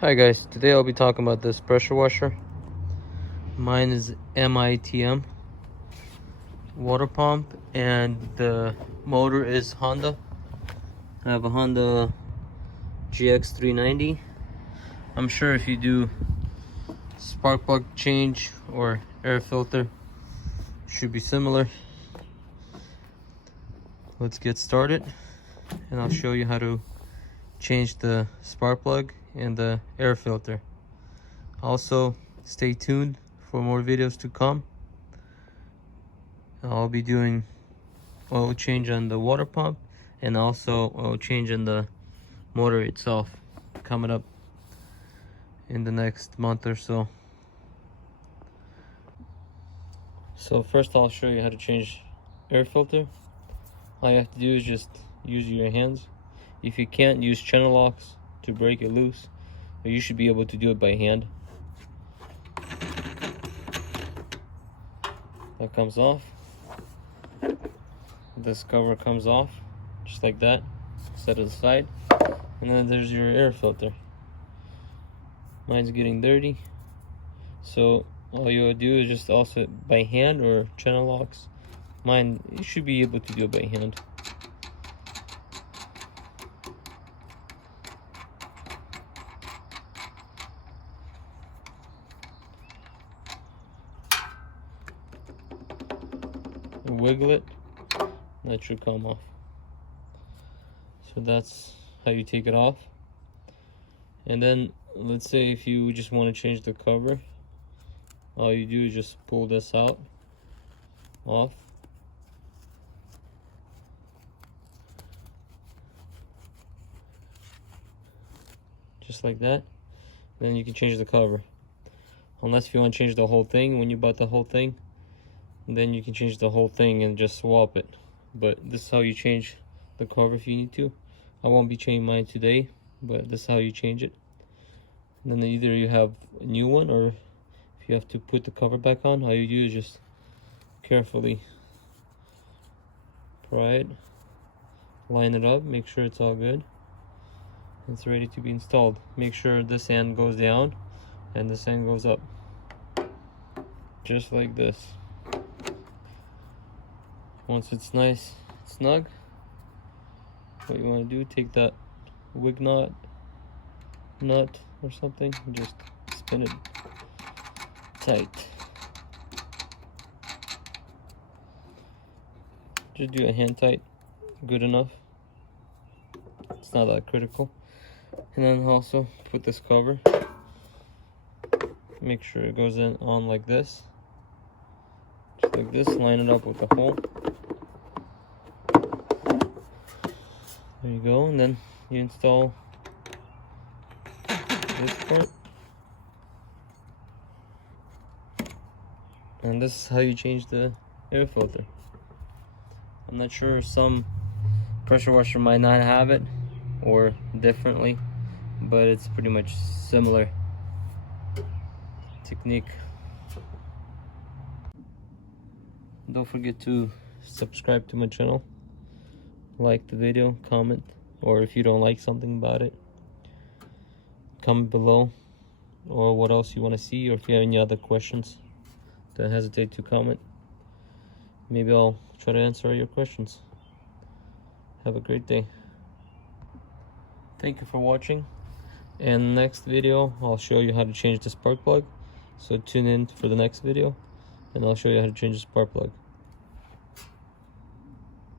Hi guys, today I'll be talking about this pressure washer. Mine is MITM water pump and the motor is Honda. I have a Honda GX390. I'm sure if you do spark plug change or air filter, it should be similar. Let's get started and I'll show you how to change the spark plug and the air filter. Also, stay tuned for more videos to come. I'll be doing oil change on the water pump and also oil change on the motor itself coming up in the next month or so. So first I'll show you how to change air filter. All you have to do is just use your hands. If you can't, use channel locks to break it loose, but you should be able to do it by hand. That comes off. This cover comes off just like that, set it aside, and then there's your air filter. Mine's getting dirty, so all you would do is just also by hand or channel locks. Mine, you should be able to do it by hand. Wiggle it, that should come off. So that's how you take it off. And then let's say if you just want to change the cover, all you do is just pull this out, off. Just like that. Then you can change the cover. Unless if you want to change the whole thing, when you bought the whole thing, then you can change the whole thing and just swap it. But this is how you change the cover if you need to. I won't be changing mine today, but this is how you change it. And then either you have a new one, or if you have to put the cover back on, all you do is just carefully pry it, line it up, make sure it's all good. It's ready to be installed. Make sure this end goes down and this end goes up, just like this. Once it's nice snug, what you want to do, take that wig nut or something and just spin it tight. Just do a hand tight, good enough. It's not that critical. And then also put this cover, make sure it goes in on like this, just like this. Line it up with the hole. There you go. And then you install this part, and this is how you change the air filter. I'm not sure, some pressure washer might not have it or differently, but it's pretty much similar technique. Don't forget to subscribe to my channel, like the video, comment, or if you don't like something about it, comment below, or what else you want to see, or if you have any other questions, don't hesitate to comment. Maybe I'll try to answer all your questions. Have a great day. Thank you for watching. And next video, I'll show you how to change the spark plug. So tune in for the next video, and I'll show you how to change the spark plug.